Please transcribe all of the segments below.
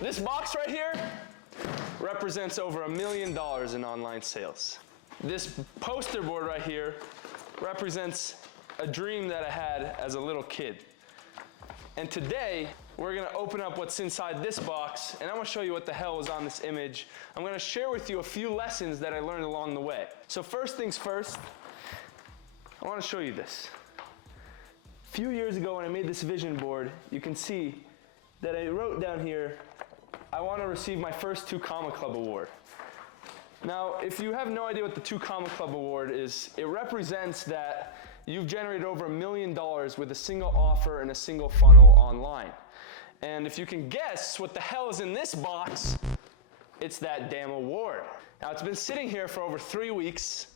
This box right here represents over $1 million in online sales. This poster board right here represents a dream that I had as a little kid. And today, we're gonna open up what's inside this box, and I'm gonna show you what the hell is on this image. I'm gonna share with you a few lessons that I learned along the way. So first things first, I wanna show you this. A few years ago when I made this vision board, you can see that I wrote down here, I wanna receive my first 2 Comma Club award. Now, if you have no idea what the 2 Comma Club award is, it represents that you've generated over $1 million with a single offer and a single funnel online. And if you can guess what the hell is in this box, it's that damn award. Now, it's been sitting here for over 3 weeks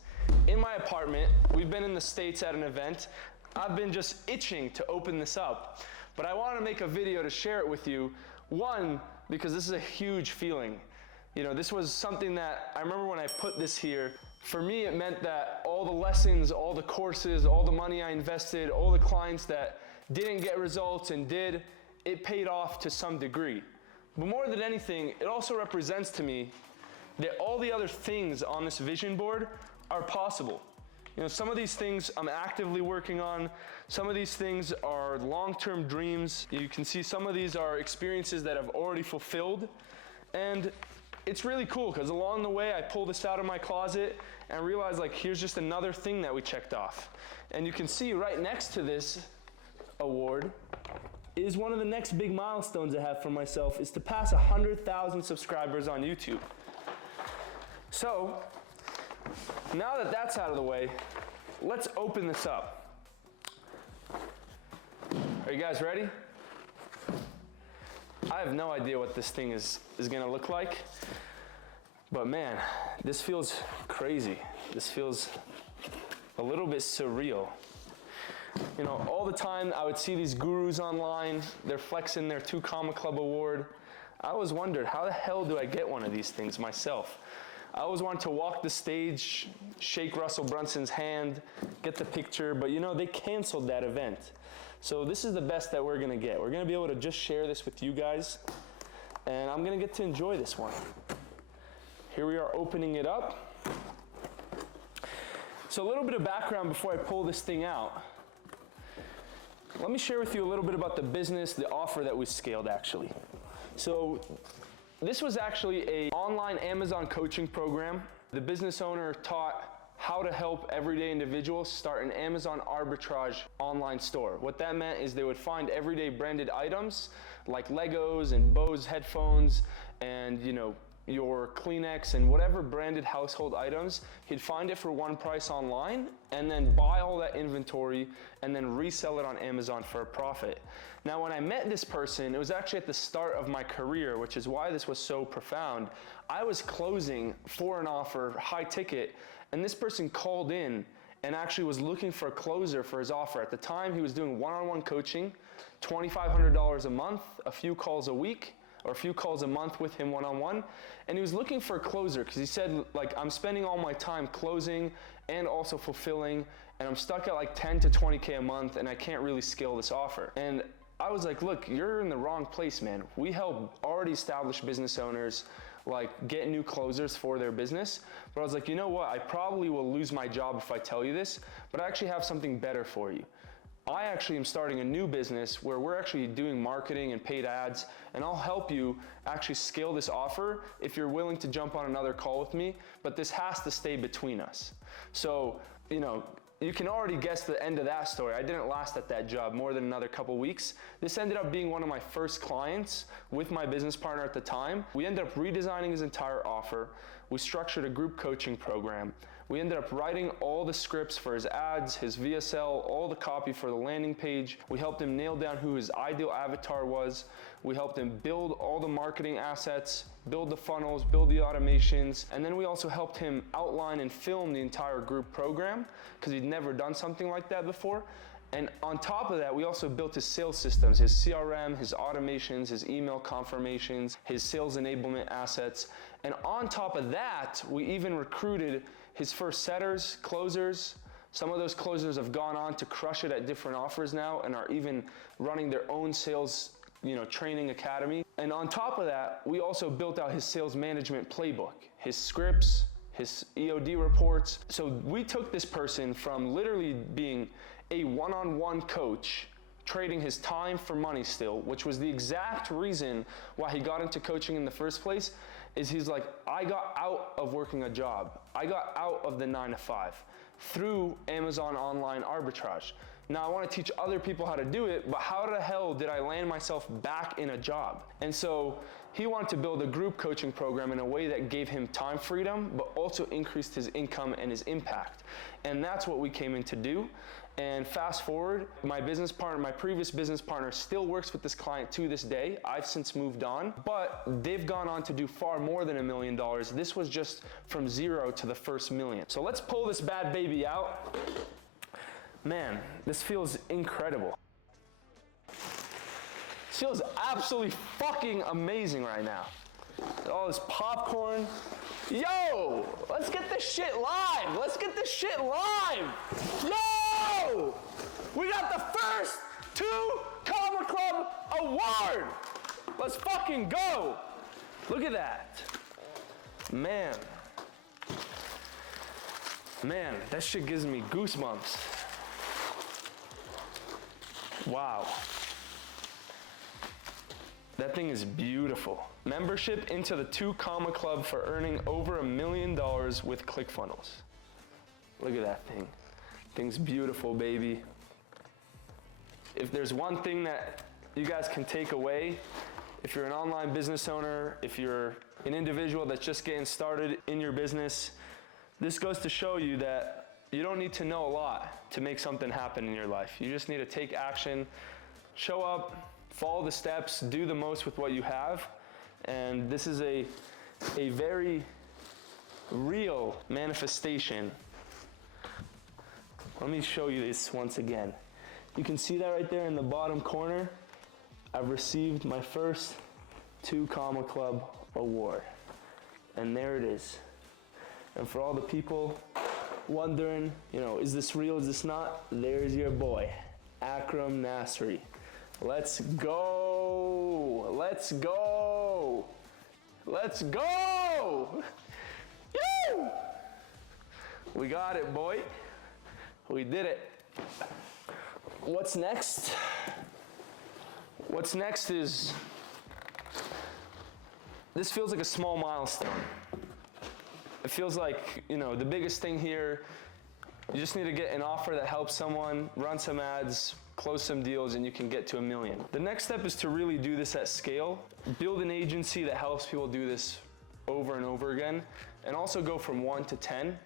in my apartment. We've been in the States at an event. I've been just itching to open this up. But I want to make a video to share it with you. One, because this is a huge feeling. You know, this was something that I remember when I put this here. For me, it meant that all the lessons, all the courses, all the money I invested, all the clients that didn't get results and did, it paid off to some degree. But more than anything, it also represents to me that all the other things on this vision board are possible. You know, some of these things I'm actively working on. Some of these things are long-term dreams. You can see some of these are experiences that I've already fulfilled. And it's really cool because along the way I pull this out of my closet and realize, like, here's just another thing that we checked off. And you can see right next to this award is one of the next big milestones I have for myself is to pass 100,000 subscribers on YouTube. So now that that's out of the way, let's open this up. Are you guys ready? I have no idea what this thing is gonna look like, but man, this feels crazy. This feels a little bit surreal. You know, all the time I would see these gurus online, they're flexing their 2 Comma Club award. I always wondered, how the hell do I get one of these things myself? I always wanted to walk the stage, shake Russell Brunson's hand, get the picture, but you know, they canceled that event. So this is the best that we're gonna get. We're gonna be able to just share this with you guys, and I'm gonna get to enjoy this one. Here we are opening it up. So a little bit of background before I pull this thing out. Let me share with you a little bit about the business, the offer that we scaled actually. So this was actually an online Amazon coaching program. The business owner taught how to help everyday individuals start an Amazon arbitrage online store. What that meant is they would find everyday branded items like Legos and Bose headphones and, you know, your Kleenex and whatever branded household items. He'd find it for one price online and then buy all that inventory and then resell it on Amazon for a profit. Now, when I met this person, it was actually at the start of my career, which is why this was so profound. I was closing for an offer, high ticket, and this person called in and actually was looking for a closer for his offer. At the time, he was doing one-on-one coaching, $2,500 a month, a few calls a week, or a few calls a month with him one-on-one, and he was looking for a closer because he said, like, I'm spending all my time closing and also fulfilling, and I'm stuck at like 10 to 20K a month, and I can't really scale this offer. And I was like, look, you're in the wrong place, man. We help already established business owners like get new closers for their business. But I was like, you know what? I probably will lose my job if I tell you this, but I actually have something better for you. I actually am starting a new business where we're actually doing marketing and paid ads, and I'll help you actually scale this offer if you're willing to jump on another call with me, but this has to stay between us. So, you know, you can already guess the end of that story. I didn't last at that job more than another couple weeks. This ended up being one of my first clients with my business partner at the time. We ended up redesigning his entire offer. We structured a group coaching program. We ended up writing all the scripts for his ads, his VSL, all the copy for the landing page. We helped him nail down who his ideal avatar was. We helped him build all the marketing assets, build the funnels, build the automations, and then we also helped him outline and film the entire group program because he'd never done something like that before. And on top of that, we also built his sales systems, his CRM, his automations, his email confirmations, his sales enablement assets. And on top of that, we even recruited his first setters, closers. Some of those closers have gone on to crush it at different offers now and are even running their own sales training academy. And on top of that, we also built out his sales management playbook, his scripts, his EOD reports. So we took this person from literally being a one-on-one coach, trading his time for money still, which was the exact reason why he got into coaching in the first place, is he's like, I got out of working a job. I got out of the 9 to 5 through Amazon online arbitrage. Now I want to teach other people how to do it, but how the hell did I land myself back in a job? And so he wanted to build a group coaching program in a way that gave him time freedom, but also increased his income and his impact. And that's what we came in to do. And fast forward, my previous business partner still works with this client to this day. I've since moved on, but they've gone on to do far more than $1 million. This was just from 0 to the first million. So let's pull this bad baby out. Man, this feels incredible. This feels absolutely fucking amazing right now. All this popcorn. Yo, let's get this shit live. Let's get this shit live. Yo, we got the first 2 Comma Club award. Let's fucking go. Look at that. Man, that shit gives me goosebumps. Wow. That thing is beautiful. Membership into the 2 Comma Club for earning over $1 million with ClickFunnels. Look at that thing. Thing's beautiful, baby. If there's one thing that you guys can take away, if you're an online business owner, if you're an individual that's just getting started in your business, this goes to show you that you don't need to know a lot to make something happen in your life. You just need to take action, show up, follow the steps, do the most with what you have. And this is a very real manifestation. Let me show you this once again. You can see that right there in the bottom corner. I've received my first 2 Comma Club award. And there it is. And for all the people wondering, is this real, is this not? There's your boy, Akram Nasri. Let's go. Let's go. Let's go. Yoo! We got it, boy. We did it. What's next? What's next is, this feels like a small milestone. It feels like, the biggest thing here, you just need to get an offer that helps someone, run some ads, close some deals, and you can get to $1 million. The next step is to really do this at scale, build an agency that helps people do this over and over again, and also go from 1 to 10.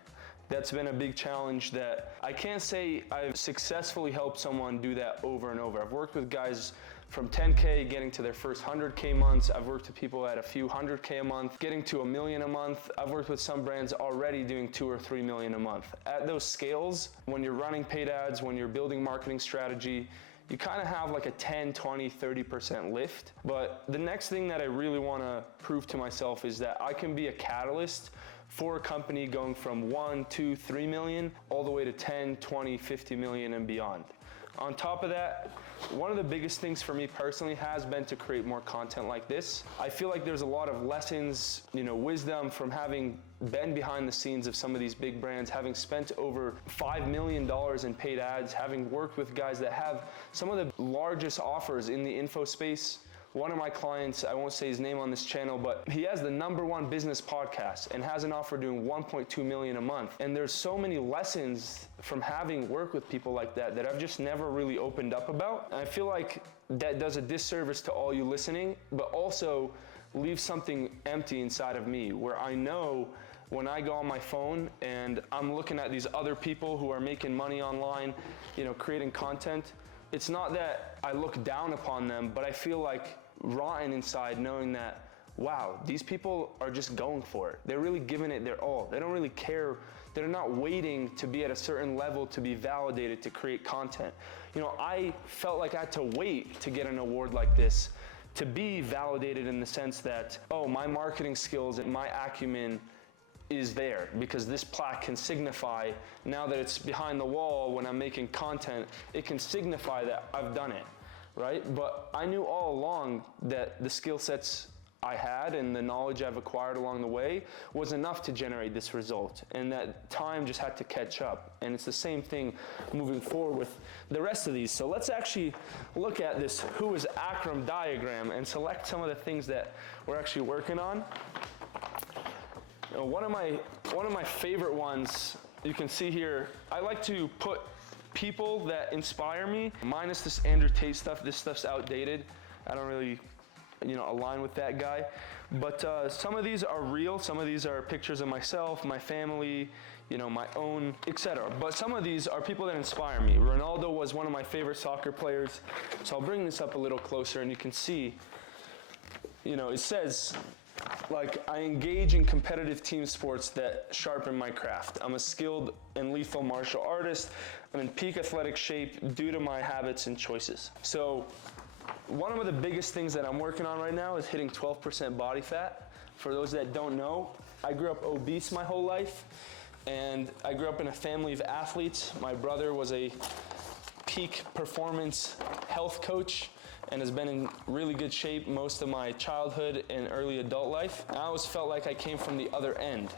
That's been a big challenge that I can't say I've successfully helped someone do that over and over. I've worked with guys from 10K getting to their first 100K months. I've worked with people at a few 100K a month, getting to $1 million a month. I've worked with some brands already doing 2 or 3 million a month. At those scales, when you're running paid ads, when you're building marketing strategy, you kind of have like a 10, 20, 30% lift. But the next thing that I really want to prove to myself is that I can be a catalyst for a company going from 1, 2, 3 million all the way to 10, 20, 50 million and beyond. On top of that, one of the biggest things for me personally has been to create more content like this. I feel like there's a lot of lessons, wisdom from having been behind the scenes of some of these big brands, having spent over $5 million in paid ads, having worked with guys that have some of the largest offers in the info space. One of my clients, I won't say his name on this channel, but he has the #1 business podcast and has an offer doing 1.2 million a month. And there's so many lessons from having worked with people like that that I've just never really opened up about. And I feel like that does a disservice to all you listening, but also leaves something empty inside of me where I know when I go on my phone and I'm looking at these other people who are making money online, creating content, it's not that I look down upon them, but I feel like rotten inside knowing that, wow, these people are just going for it. They're really giving it their all. They don't really care. They're not waiting to be at a certain level to be validated to create content. I felt like I had to wait to get an award like this to be validated in the sense that, oh, my marketing skills and my acumen is there because this plaque can signify, now that it's behind the wall when I'm making content, it can signify that I've done it, right? But I knew all along that the skill sets I had and the knowledge I've acquired along the way was enough to generate this result, and that time just had to catch up. And it's the same thing moving forward with the rest of these. So let's actually look at this Who is Akram diagram and select some of the things that we're actually working on. You know, one of my favorite ones, you can see here, I like to put people that inspire me, minus this Andrew Tate stuff. This stuff's outdated. I don't really align with that guy. But some of these are real. Some of these are pictures of myself, my family, my own, etc. But some of these are people that inspire me. Ronaldo was one of my favorite soccer players. So I'll bring this up a little closer and you can see, it says, like, I engage in competitive team sports that sharpen my craft. I'm a skilled and lethal martial artist. I'm in peak athletic shape due to my habits and choices. So one of the biggest things that I'm working on right now is hitting 12% body fat. For those that don't know, I grew up obese my whole life, and I grew up in a family of athletes. My brother was a peak performance health coach and has been in really good shape most of my childhood and early adult life. I always felt like I came from the other end,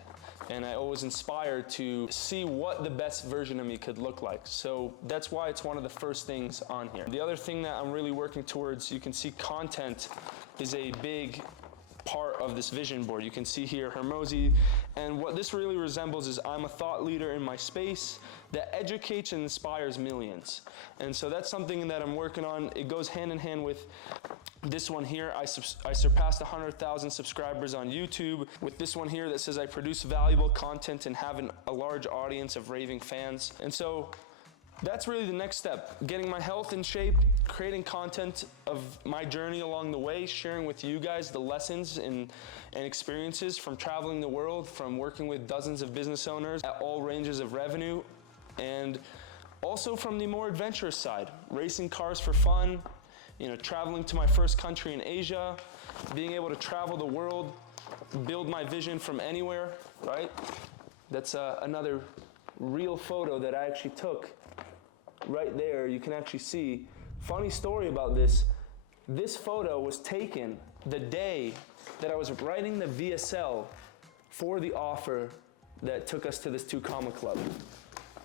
and I always inspired to see what the best version of me could look like. So that's why it's one of the first things on here. The other thing that I'm really working towards, you can see content is a big part of this vision board. You can see here Hermosi, and what this really resembles is I'm a thought leader in my space that educates and inspires millions. And so that's something that I'm working on. It goes hand in hand with this one here. I surpassed 100,000 subscribers on YouTube. With this one here that says I produce valuable content and have a large audience of raving fans. And so that's really the next step, getting my health in shape, creating content of my journey along the way, sharing with you guys the lessons and experiences from traveling the world, from working with dozens of business owners at all ranges of revenue, and also from the more adventurous side, racing cars for fun, traveling to my first country in Asia, being able to travel the world, build my vision from anywhere, right? That's another real photo that I actually took. Right there, you can actually see. Funny story about this. This photo was taken the day that I was writing the VSL for the offer that took us to this 2 Comma Club.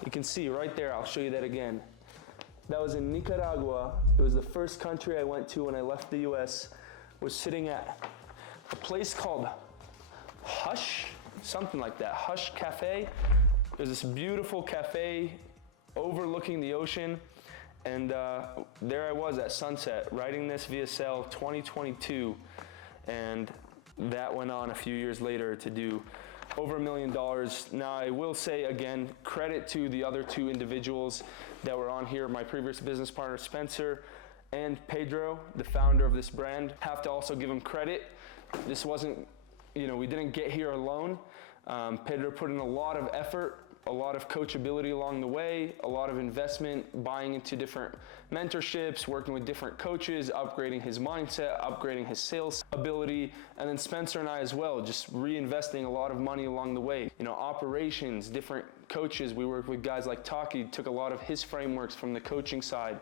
You can see right there, I'll show you that again. That was in Nicaragua. It was the first country I went to when I left the US. Was sitting at a place called Hush, something like that, Hush Cafe. It was this beautiful cafe overlooking the ocean, and there I was at sunset writing this VSL 2022, and that went on a few years later to do over $1 million. Now I will say again, credit to the other 2 individuals that were on here, my previous business partner Spencer and Pedro, the founder of this brand. Have to also give them credit. This wasn't, we didn't get here alone. Pedro put in a lot of effort, a lot of coachability along the way, a lot of investment, buying into different mentorships, working with different coaches, upgrading his mindset, upgrading his sales ability, and then Spencer and I as well, just reinvesting a lot of money along the way. Operations, different coaches. We worked with guys like Taki, took a lot of his frameworks from the coaching side,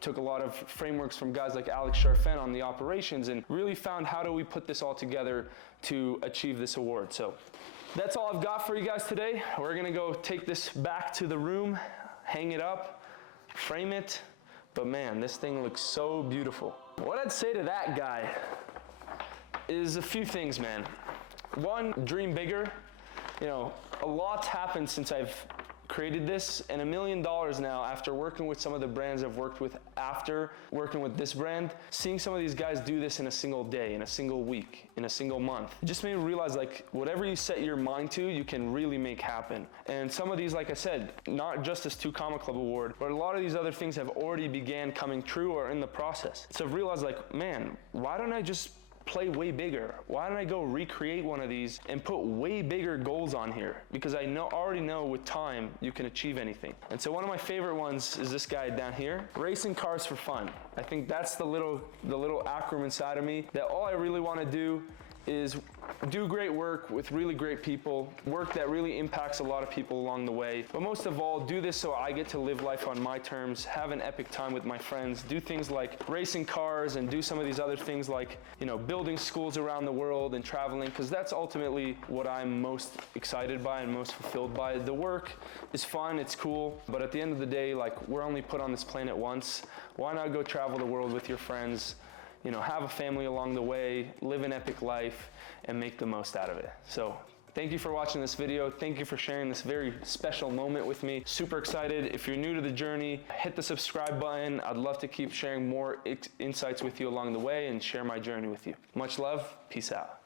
took a lot of frameworks from guys like Alex Charfen on the operations, and really found how do we put this all together to achieve this award. So that's all I've got for you guys today. We're gonna go take this back to the room, hang it up, frame it. But man, this thing looks so beautiful. What I'd say to that guy is a few things, man. One, dream bigger. A lot's happened since I've created this, and $1 million now after working with some of the brands I've worked with after working with this brand, seeing some of these guys do this in a single day, in a single week, in a single month, it just made me realize, like, whatever you set your mind to, you can really make happen. And some of these, like I said, not just this 2 Comma Club award, but a lot of these other things have already began coming true or in the process. So I've realized, like, man, why don't I just play way bigger? Why don't I go recreate one of these and put way bigger goals on here? Because I already know with time you can achieve anything. And so one of my favorite ones is this guy down here, racing cars for fun. I think that's the little Akram inside of me, that all I really want to do is do great work with really great people, work that really impacts a lot of people along the way. But most of all, do this so I get to live life on my terms, have an epic time with my friends, do things like racing cars and do some of these other things like, building schools around the world and traveling, because that's ultimately what I'm most excited by and most fulfilled by. The work is fun, it's cool, but at the end of the day, like, we're only put on this planet once. Why not go travel the world with your friends? Have a family along the way, live an epic life, and make the most out of it. So thank you for watching this video. Thank you for sharing this very special moment with me. Super excited. If you're new to the journey, hit the subscribe button. I'd love to keep sharing more insights with you along the way and share my journey with you. Much love. Peace out.